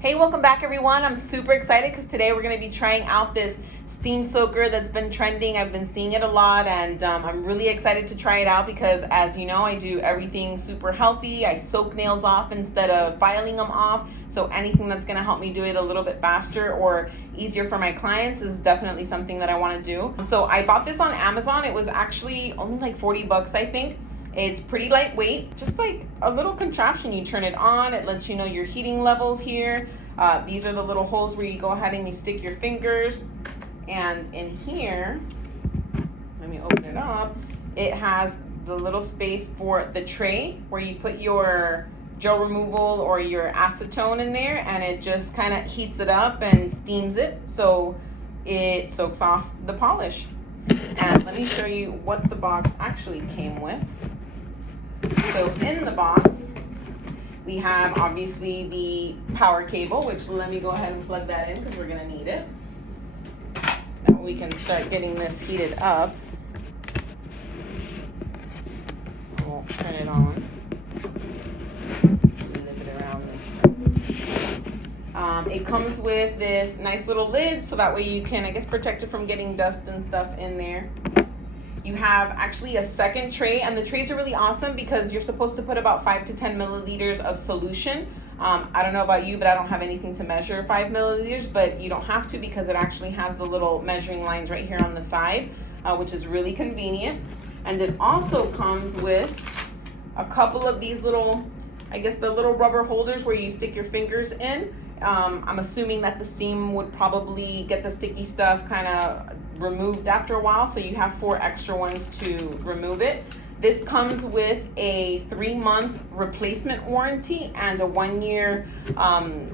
Hey, welcome back everyone. I'm super excited because today we're going to be trying out this steam soaker that's been trending. I've been seeing it a lot, and I'm really excited to try it out because, as you know, I do everything super healthy. I soak nails off instead of filing them off, so anything that's going to help me do it a little bit faster or easier for my clients is definitely something that I want to do. So I bought this on Amazon. It was actually only like 40 bucks, I think. It's pretty lightweight, just like a little contraption. You turn it on, it lets you know your heating levels here. These are the little holes where you go ahead and you stick your fingers. And in here, let me open it up, it has the little space for the tray where you put your gel removal or your acetone in there, and it just kind of heats it up and steams it so it soaks off the polish. And let me show you what the box actually came with. So in the box, we have obviously the power cable, which let me go ahead and plug that in because we're gonna need it. And we can start getting this heated up. We'll turn it on. Move it around this way. It comes with this nice little lid, so that way you can, I guess, protect it from getting dust and stuff in there. You have actually a second tray, and the trays are really awesome because you're supposed to put about 5 to 10 milliliters of solution. I don't know about you, but I don't have anything to measure 5 milliliters, but you don't have to because it actually has the little measuring lines right here on the side, which is really convenient. And it also comes with a couple of these little, I guess, the little rubber holders where you stick your fingers in. I'm assuming that the steam would probably get the sticky stuff kind of removed after a while, so you have 4 extra ones to remove it. This comes with a 3-month replacement warranty and a 1-year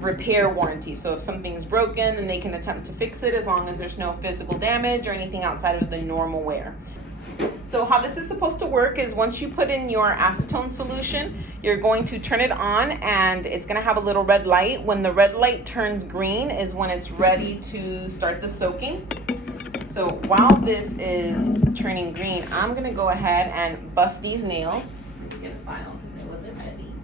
repair warranty. So if something's broken, then they can attempt to fix it as long as there's no physical damage or anything outside of the normal wear. So how this is supposed to work is once you put in your acetone solution, you're going to turn it on and it's going to have a little red light. When the red light turns green is when it's ready to start the soaking. So while this is turning green, I'm going to go ahead and buff these nails. Let me get a file because it wasn't ready.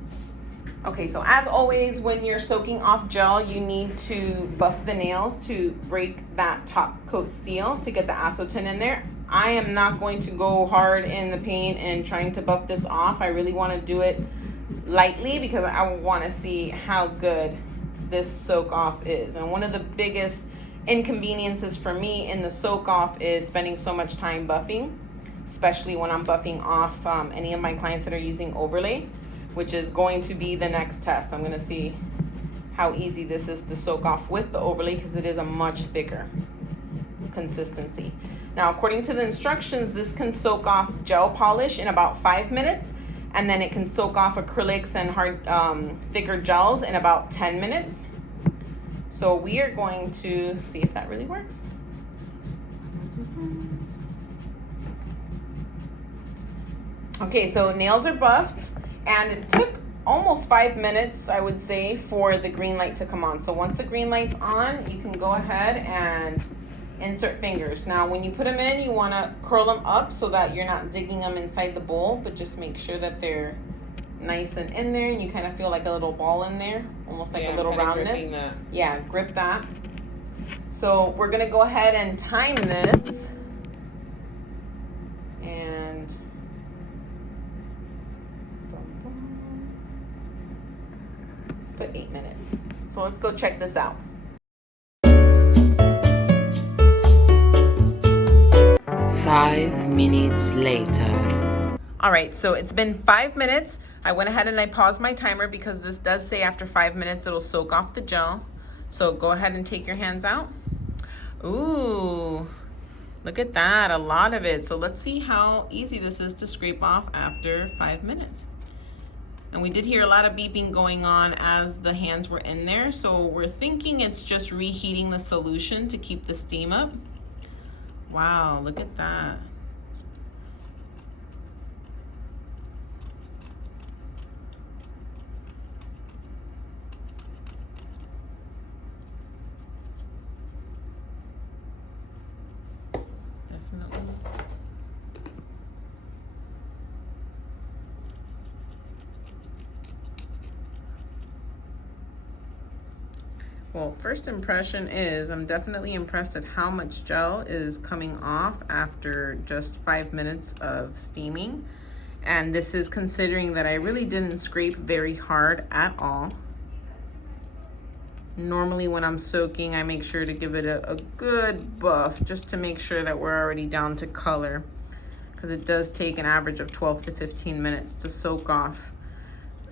Okay, so as always, when you're soaking off gel, you need to buff the nails to break that top coat seal to get the acetone in there. I am not going to go hard in the paint and trying to buff this off. I really want to do it lightly because I want to see how good this soak off is. And one of the biggest inconveniences for me in the soak off is spending so much time buffing, especially when I'm buffing off any of my clients that are using overlay, which is going to be the next test. I'm going to see how easy this is to soak off with the overlay because it is a much thicker consistency. Now, according to the instructions, this can soak off gel polish in about 5 minutes, and then it can soak off acrylics and hard, thicker gels in about 10 minutes. So we are going to see if that really works. Okay, so nails are buffed, and it took almost 5 minutes, I would say, for the green light to come on. So once the green light's on, you can go ahead and insert fingers. Now, when you put them in, you want to curl them up so that you're not digging them inside the bowl, but just make sure that they're nice and in there, and you kind of feel like a little ball in there, almost like a little roundness. Yeah, grip that. So we're gonna go ahead and time this, and let's put 8 minutes. So let's go check this out. 5 minutes later. All right, so it's been 5 minutes. I went ahead and I paused my timer because this does say after 5 minutes it'll soak off the gel. So go ahead and take your hands out. Ooh, look at that, a lot of it. So let's see how easy this is to scrape off after 5 minutes. And we did hear a lot of beeping going on as the hands were in there. So we're thinking it's just reheating the solution to keep the steam up. Wow, look at that. Definitely. Well, first impression is I'm definitely impressed at how much gel is coming off after just 5 minutes of steaming. And this is considering that I really didn't scrape very hard at all. Normally when I'm soaking, I make sure to give it a good buff just to make sure that we're already down to color, because it does take an average of 12 to 15 minutes to soak off.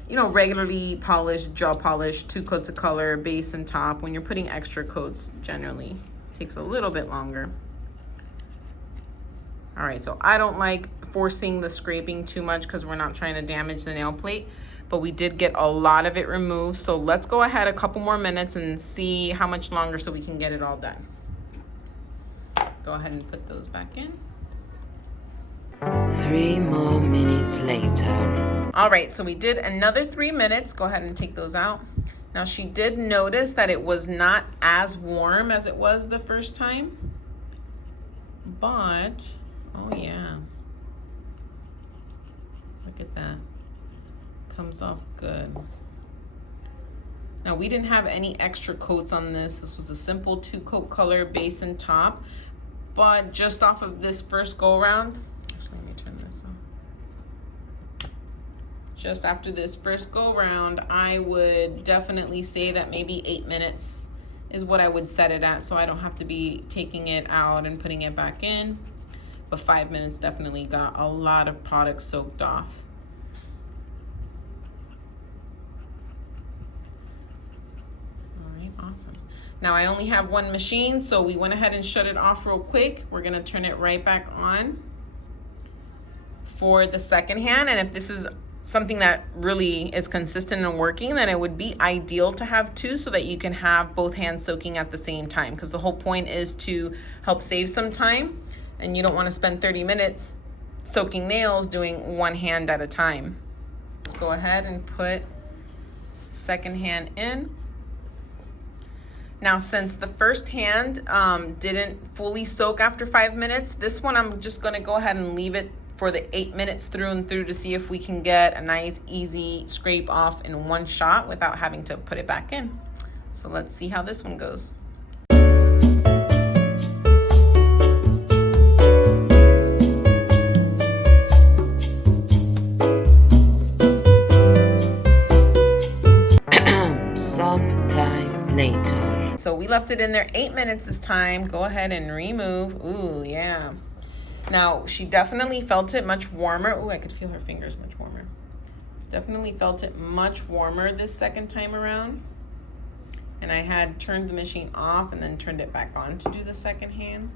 You know, regularly polished, gel polish, 2 coats of color, base and top. When you're putting extra coats, generally takes a little bit longer. All right, so I don't like forcing the scraping too much because we're not trying to damage the nail plate, but we did get a lot of it removed. So let's go ahead a couple more minutes and see how much longer so we can get it all done. Go ahead and put those back in. 3 more minutes later. All right, so we did another 3 minutes. Go ahead and take those out. Now she did notice that it was not as warm as it was the first time, but, oh yeah. Look at that, comes off good. Now we didn't have any extra coats on this. This was a simple 2-coat color, base and top, but just off of this first go around, actually let me turn this on. Just after this first go round, I would definitely say that maybe 8 minutes is what I would set it at, so I don't have to be taking it out and putting it back in. But 5 minutes definitely got a lot of product soaked off. All right, awesome. Now I only have one machine, so we went ahead and shut it off real quick. We're gonna turn it right back on for the second hand. And if this is something that really is consistent and working, then it would be ideal to have 2 so that you can have both hands soaking at the same time, because the whole point is to help save some time, and you don't want to spend 30 minutes soaking nails doing one hand at a time. Let's go ahead and put second hand in. Now, since the first hand didn't fully soak after 5 minutes, this one I'm just gonna go ahead and leave it for the 8 minutes through and through to see if we can get a nice easy scrape off in one shot without having to put it back in. So let's see how this one goes. Sometime later. So we left it in there 8 minutes this time. Go ahead and remove. Ooh, yeah. Now, she definitely felt it much warmer. Ooh, I could feel her fingers much warmer. Definitely felt it much warmer this second time around. And I had turned the machine off and then turned it back on to do the second hand.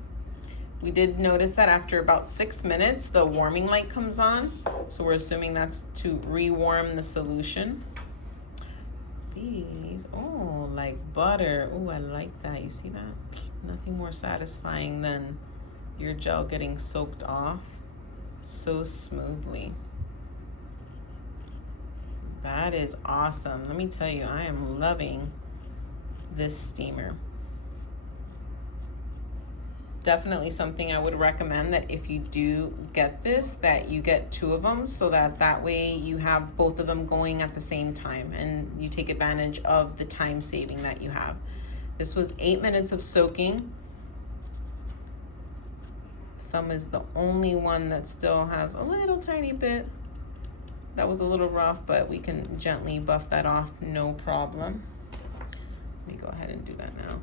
We did notice that after about 6 minutes, the warming light comes on. So we're assuming that's to rewarm the solution. These, oh, like butter. Oh, I like that. You see that? Nothing more satisfying than your gel getting soaked off so smoothly. That is awesome. Let me tell you, I am loving this steamer. Definitely something I would recommend, that if you do get this, that you get 2 of them, so that way you have both of them going at the same time and you take advantage of the time saving that you have. This was 8 minutes of soaking. Thumb is the only one that still has a little tiny bit. That was a little rough, but we can gently buff that off, no problem. Let me go ahead and do that now.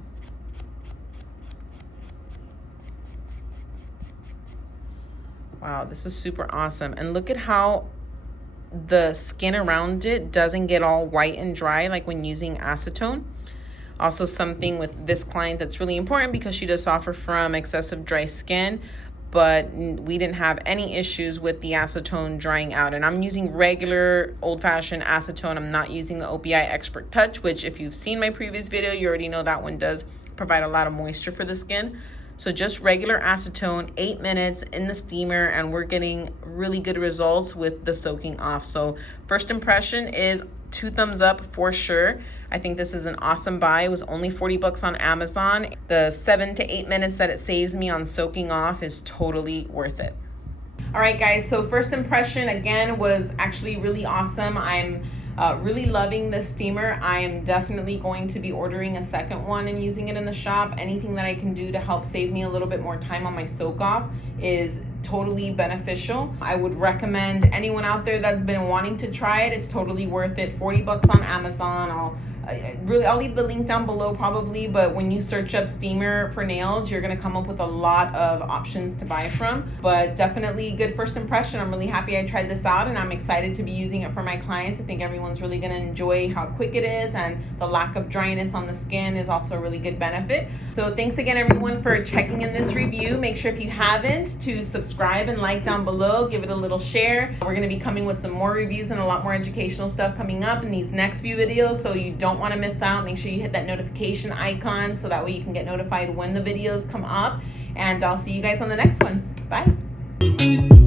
Wow, this is super awesome. And look at how the skin around it doesn't get all white and dry like when using acetone. Also, something with this client that's really important, because she does suffer from excessive dry skin, but we didn't have any issues with the acetone drying out. And I'm using regular old-fashioned acetone. I'm not using the OPI Expert Touch, which if you've seen my previous video, you already know that one does provide a lot of moisture for the skin. So just regular acetone, 8 minutes in the steamer, and we're getting really good results with the soaking off. So first impression is 2 thumbs up for sure. I think this is an awesome buy. It was only 40 bucks on Amazon. The 7 to 8 minutes that it saves me on soaking off is totally worth it. All right, guys, so first impression again was actually really awesome. I'm Really loving this steamer. I am definitely going to be ordering a second one and using it in the shop. Anything that I can do to help save me a little bit more time on my soak off is totally beneficial. I would recommend anyone out there that's been wanting to try it. It's totally worth it. 40 bucks on Amazon. I'll leave the link down below probably, but when you search up steamer for nails, you're gonna come up with a lot of options to buy from. But definitely good first impression. I'm really happy I tried this out, and I'm excited to be using it for my clients. I think everyone's really gonna enjoy how quick it is, and the lack of dryness on the skin is also a really good benefit. So thanks again everyone for checking in this review. Make sure if you haven't to subscribe and like down below, give it a little share. We're gonna be coming with some more reviews and a lot more educational stuff coming up in these next few videos, so you don't want to miss out. Make sure you hit that notification icon so that way you can get notified when the videos come up, and I'll see you guys on the next one. Bye.